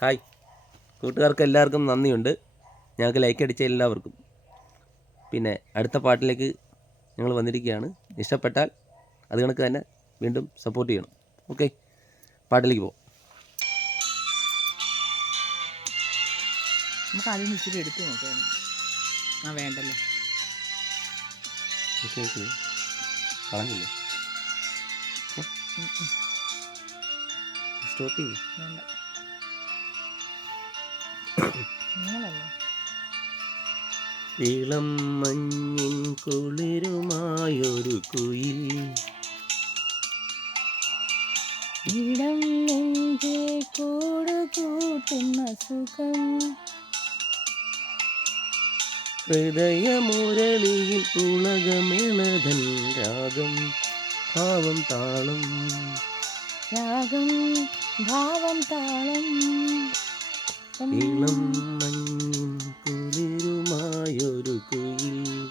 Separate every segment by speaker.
Speaker 1: Hi. കൂട്ടുകാർക്ക് എല്ലാവർക്കും നന്ദിയുണ്ട്. ഞങ്ങൾക്ക് ലൈക്ക് അടിച്ച എല്ലാവർക്കും. പിന്നെ അടുത്ത പാട്ടിലേക്ക് ഞങ്ങൾ വന്നിരിക്കുകയാണ്. ഇഷ്ടപ്പെട്ടാൽ അത് കണക്ക് തന്നെ വീണ്ടും സപ്പോർട്ട് ചെയ്യണം. ഓക്കെ പാട്ടിലേക്ക് പോകാം
Speaker 2: നമുക്ക് ആദ്യം ഇച്ചിരി എടുത്ത് നോക്കാം. ആ വേണ്ടല്ലേ?
Speaker 1: കളഞ്ഞില്ലേ? സ്റ്റോപ്പ് ചെയ്യും.
Speaker 2: വേണ്ട.
Speaker 1: ഇളം മഞ്ഞിൻ കുളിരുമായൊരു കുയിൽ.
Speaker 2: ഇടം നെഞ്ചെ കൂട് കൂട്ടുന്ന സുഖം.
Speaker 1: ഹൃദയമുരളിയിൽ പുളകമിളതൻ രാഗം ഭാവം താളം.
Speaker 2: രാഗം ഭാവം താളം.
Speaker 1: ഇളം മഞ്ഞിൻ കുളിരുമായൊരു കുയിൽ.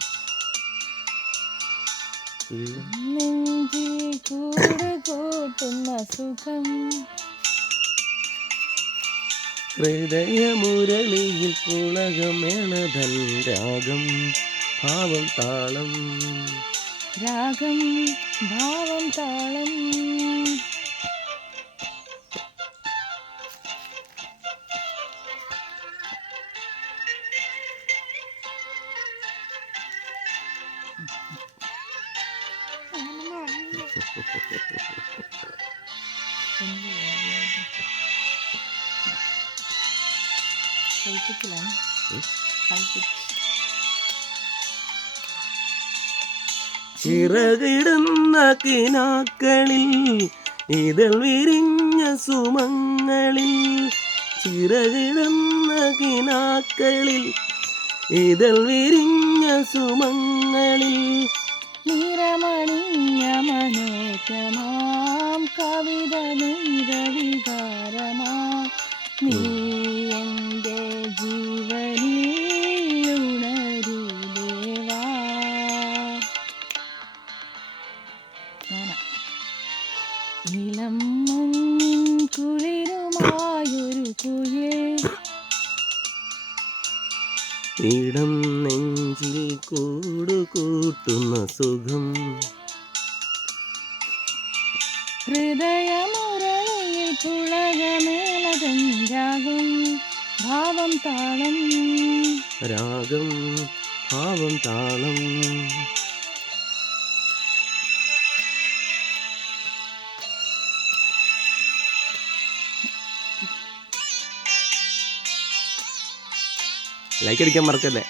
Speaker 1: ഇളം
Speaker 2: നെഞ്ചി കൂട് കൂട്ടുന്ന സുഖം.
Speaker 1: ഹൃദയമുരളിയിൽ പുളകമേണതൻ രാഗം. ഭാവം താളം.
Speaker 2: രാഗം ഭാവം
Speaker 1: ചിറകിടുന്ന കിനാക്കളിൽ ഇതൾ വിരിഞ്ഞ സുമങ്ങളിൽ. ചിറകിടുന്ന കിനാക്കളിൽ ഇതൾ വിരിഞ്ഞ സുമങ്ങളിൽ
Speaker 2: നിറമണിഞ്ഞ മനോജമാം കവിത നീരവികാരമാ. നീ എന്റെ ജീവനിൽ ഉണരൂ ദേവാ ഇളം മഞ്ഞിൻ കുളിരുമായൊരു കുയിൽ.
Speaker 1: ഇടം നെഞ്ചിൽ കൂടുകൂട്ടുന്ന സുഖം.
Speaker 2: ഹൃദയമുരളിയിൽ പുളകമേളകഞ്ചാകും ഭാവം താളം.
Speaker 1: രാഗം ഭാവം താളം. ലൈക്ക് അടിക്കാൻ മറക്കല്ലേ?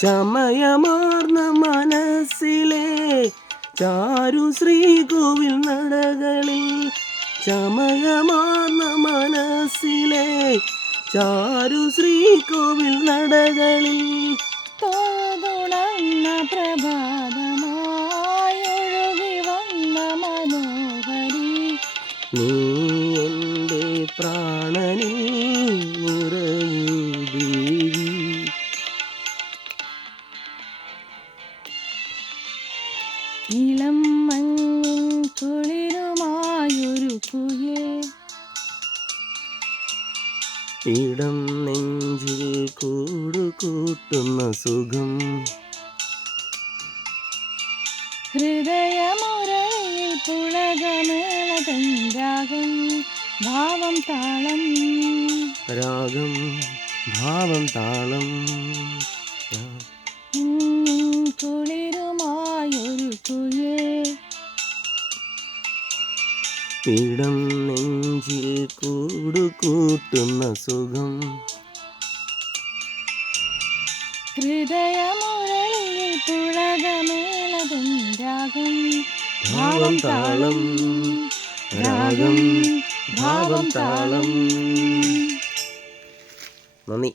Speaker 1: ചമയമാർന്ന മനസ്സിലെ ചാരു ശ്രീകോവിൽ നടകളിൽ ചമയമാർന്ന മനസ്സിലെ ചാരു ശ്രീകോവിൽ നടകളിൽ
Speaker 2: തോതുണർന്ന പ്രഭാതമായൊഴുകി വന്ന മനോഹരി.
Speaker 1: നീ എന്റെ പ്രാണനിൽ നിറയൂ ദേവി.
Speaker 2: ഇളം
Speaker 1: ഇടം നെഞ്ചിൽ കൂടുകൂട്ടുന്ന സുഖം.
Speaker 2: ഹൃദയമുരളിയിൽ പുളകമേളതൻ രാഗം ഭാവം താളം.
Speaker 1: രാഗം ഭാവം താളം.
Speaker 2: കുളിരുമായൊരു കുഴേ
Speaker 1: ഇടം നെഞ്ചിൽ കൂടു കൂട്ടുന്ന സുഖം.
Speaker 2: ഹൃദയമുരളിയിൽ പുളകമേളതൻ രാഗം
Speaker 1: ഭാവം താളം രാഗം ഭാവം താളം. നന്ദി.